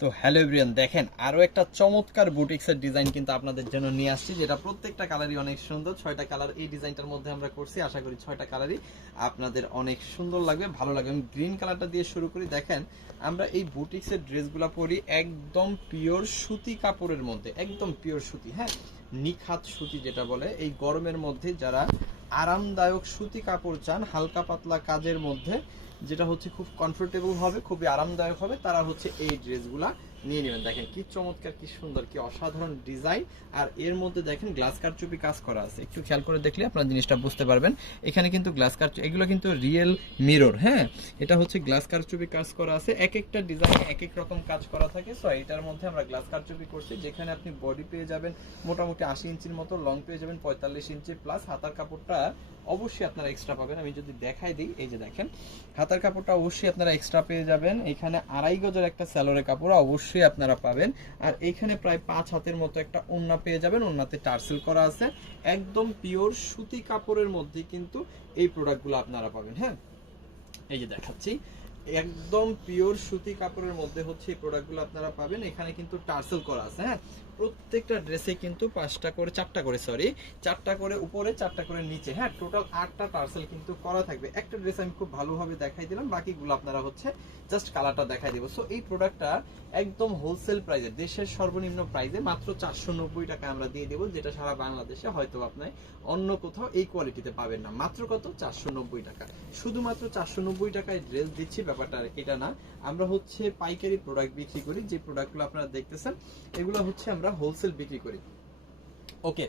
তো hello everyone, দেখেন আরো একটা চমৎকার বুটিক্সের ডিজাইন কিন্তু আপনাদের জন্য নিয়ে আসছি, যেটা প্রত্যেকটা কালারই অনেক সুন্দর। 6টা কালার এই ডিজাইনটার মধ্যে আমরা করছি। আশা করি 6টা কালারই আপনাদের অনেক সুন্দর লাগবে, ভালো লাগবে। আমি গ্রিন কালারটা দিয়ে শুরু করি। দেখেন আমরা এই বুটিক্সের ড্রেসগুলো পরি একদম পিওর সুতি কাপড়ের মধ্যে, একদম পিওর সুতি, হ্যাঁ, নিখাত সুতি যেটা বলে। এই গরমের মধ্যে যারা আরামদায়ক সুতি কাপড় চান, হালকা পাতলা কাজের মধ্যে, যেটা হচ্ছে খুব কমফোর্টেবল হবে, খুবই আরামদায়ক হবে, তারা হচ্ছে এই ড্রেসগুলা নিয়ে নেবেন। দেখেন কি চমৎকার, কি সুন্দর, কি অসাধারণ ডিজাইন। আর এর মধ্যে দেখেন গ্লাস কারচুপি কাজ করা আছে। একটু খেয়াল করে দেখলে আপনারা জিনিসটা বুঝতে পারবেন। এখানে কিন্তু গ্লাস কারচুপি, এগুলো কিন্তু রিয়েল মিরর, হ্যাঁ, এটা হচ্ছে গ্লাস কারচুপি কাজ করা আছে। এক একটা ডিজাইনে এক এক রকম কাজ করা থাকে। সো এটার মধ্যে আমরা গ্লাস কারচুপি করছি, যেখানে আপনি বডি পেয়ে যাবেন মোটামুটি 80 ইঞ্চির মতো, লং পেয়ে যাবেন 45 ইঞ্চি প্লাস। হাতার কাপড়টা অবশ্যই আপনারা এক্সট্রা পাবেন। আমি যদি দেখাই দিই, এই যে দেখেন হাতার কাপড়টা অবশ্যই আপনারা এক্সট্রা পেয়ে যাবেন। এখানে 2.5 গজের একটা স্যালোরের কাপড় অবশ্যই আপনারা পাবেন। আর এখানে প্রায় 5 হাতের মতো একটা ওড়না পেয়ে যাবেন। ওড়নাতে টার্সেল করা আছে। একদম পিওর সুতি কাপড়ের মধ্যে কিন্তু এই প্রোডাক্টগুলো আপনারা পাবেন। হ্যাঁ, এই যে দেখাচ্ছি, একদম পিওর সুতি কাপড়ের মধ্যে হচ্ছে এই প্রোডাক্টগুলো আপনারা পাবেন। এখানে কিন্তু টার্সেল করা আছে। হ্যাঁ, প্রত্যেকটা ড্রেসে কিন্তু 4টা করে উপরে, 4টা করে নিচে, হ্যাঁ, টোটাল 8টা টার্সেল কিন্তু করা থাকবে। একটা ড্রেস আমি খুব ভালোভাবে দেখাই দিলাম, বাকিগুলো আপনারা হচ্ছে জাস্ট কালারটা দেখাই দেবো। সো এই প্রোডাক্টটা একদম হোলসেল প্রাইসে, দেশের সর্বনিম্ন প্রাইসে মাত্র 490 টাকা আমরা দিয়ে দেবো, যেটা সারা বাংলাদেশে হয়তো আপনি অন্য কোথাও এই কোয়ালিটিতে পাবেন না। মাত্র কত? 490 টাকা। শুধুমাত্র 490 টাকায় ড্রেস দিচ্ছি, ব্যাপারটা এটা না। আমরা হচ্ছে পাইকারি প্রোডাক্ট বিক্রি করি। যে প্রোডাক্টগুলো আপনারা দেখতেছেন এগুলো হচ্ছে আমরা হোলসেল বিক্রি করি। ওকে,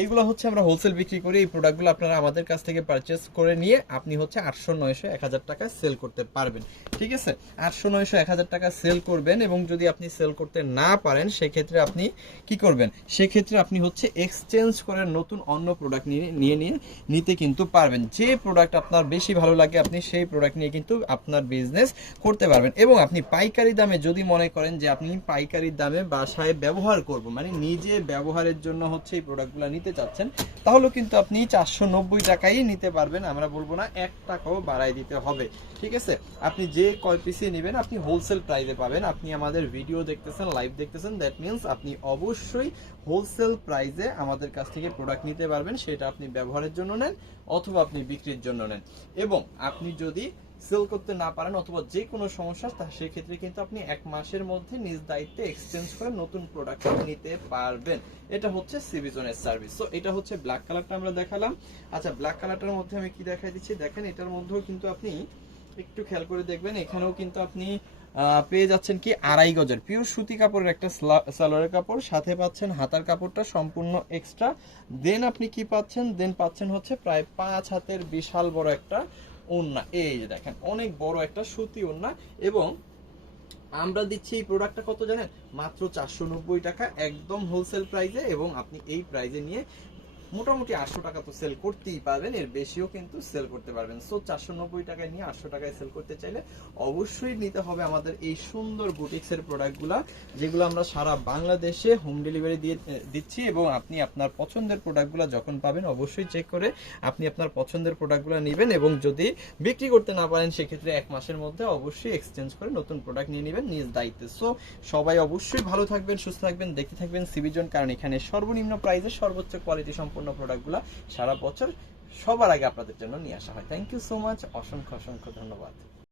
এইগুলো হচ্ছে আমরা হোলসেল বিক্রি করি। এই প্রোডাক্টগুলো আপনারা আমাদের কাছ থেকে পারচেস করে নিয়ে আপনি হচ্ছে 800, 900, 1000 টাকা সেল করতে পারবেন। ঠিক আছে, 800, 900, 1000 টাকা সেল করবেন। এবং যদি আপনি সেল করতে না পারেন, সেক্ষেত্রে আপনি কি করবেন? সেক্ষেত্রে আপনি হচ্ছে এক্সচেঞ্জ করে নতুন অন্য প্রোডাক্ট নিতে কিন্তু পারবেন। যে প্রোডাক্ট আপনার বেশি ভালো লাগে আপনি সেই প্রোডাক্ট নিয়ে কিন্তু আপনার বিজনেস করতে পারবেন। এবং আপনি পাইকারি দামে যদি মনে করেন যে আপনি পাইকারি দামে বাসায় ব্যবহার করব, মানে নিজে ব্যবহারের জন্য হচ্ছে এই প্রোডাক্টগুলো নিতে চাচ্ছেন, তাহলে কিন্তু আপনি 490 টাকাই নিতে পারবেন। আমরা বলবো না 1 টাকাও বাড়াই দিতে হবে। ঠিক আছে, আপনি যে কয় পিসে নেবেন আপনি হোলসেল প্রাইসে পাবেন। আপনি আমাদের ভিডিও দেখতেছেন, লাইভ দেখতেছেন, দ্যাট মিনস আপনি অবশ্যই হোলসেল প্রাইসে আমাদের কাছ থেকে প্রোডাক্ট নিতে পারবেন। সেটা আপনি ব্যবহারের জন্য নেন অথবা আপনি বিক্রির জন্য নেন। এবং আপনি যদি সেল করতে না পারেন অথবা যে কোনো সমস্যা, সেক্ষেত্রে কিন্তু আপনি 1 মাসের মধ্যে নিজ দায়িত্বে এক্সচেঞ্জ করে নতুন প্রোডাক্ট নিতে পারবেন। এটা হচ্ছে সিভিজনের সার্ভিস। সো এটা হচ্ছে ব্ল্যাক কালারটা আমরা দেখালাম। আচ্ছা, ব্ল্যাক কালারটার মধ্যে আমি কি দেখাই দিচ্ছি, দেখেন এটার মধ্যেও কিন্তু আপনি একটু খেয়াল করে দেখবেন, এখানেও কিন্তু আপনি পেয়ে যাচ্ছেন কি 2.5 গজের পিওর সুতি কাপড়ের একটা সালোয়ারের কাপড়, সাথে পাচ্ছেন হাতার কাপড়টা সম্পূর্ণ এক্সট্রা। দেন আপনি কি পাচ্ছেন? দেন পাচ্ছেন হচ্ছে প্রায় 5 হাতের বিশাল বড় একটা ওড়না। এই যে দেখেন অনেক বড় একটা সুতি ওড়না। এবং আমরা দিচ্ছি এই প্রোডাক্টটা কত জানেন? মাত্র 490 টাকা, একদম হোলসেল প্রাইসে। এবং আপনি এই প্রাইসে নিয়ে মোটামুটি 800 টাকা তো সেল করতেই পারবেন, এর বেশিও কিন্তু সেল করতে পারবেন। সো 490 টাকায় নিয়ে 800 টাকায় সেল করতে চাইলে অবশ্যই নিতে হবে আমাদের এই সুন্দর বুটিক্সের প্রোডাক্টগুলো, যেগুলো আমরা সারা বাংলাদেশে হোম ডেলিভারি দিয়ে দিচ্ছি। এবং আপনি আপনার পছন্দের প্রোডাক্টগুলো যখন পাবেন অবশ্যই চেক করে আপনি আপনার পছন্দের প্রোডাক্টগুলো নেবেন। এবং যদি বিক্রি করতে না পারেন, সেক্ষেত্রে 1 মাসের মধ্যে অবশ্যই এক্সচেঞ্জ করে নতুন প্রোডাক্ট নিয়ে নেবেন নিজ দায়িত্বে। সো সবাই অবশ্যই ভালো থাকবেন, সুস্থ থাকবেন, দেখতে থাকবেন সিভিজন, কারণ এখানে সর্বনিম্ন প্রাইসে সর্বোচ্চ কোয়ালিটি সম্পন্ন প্রোডাক্টগুলো সারা বছর সবার আগে আপনাদের জন্য নিয়ে আসা হয়। থ্যাংক ইউ সো মাচ, অসংখ্য অসংখ্য ধন্যবাদ।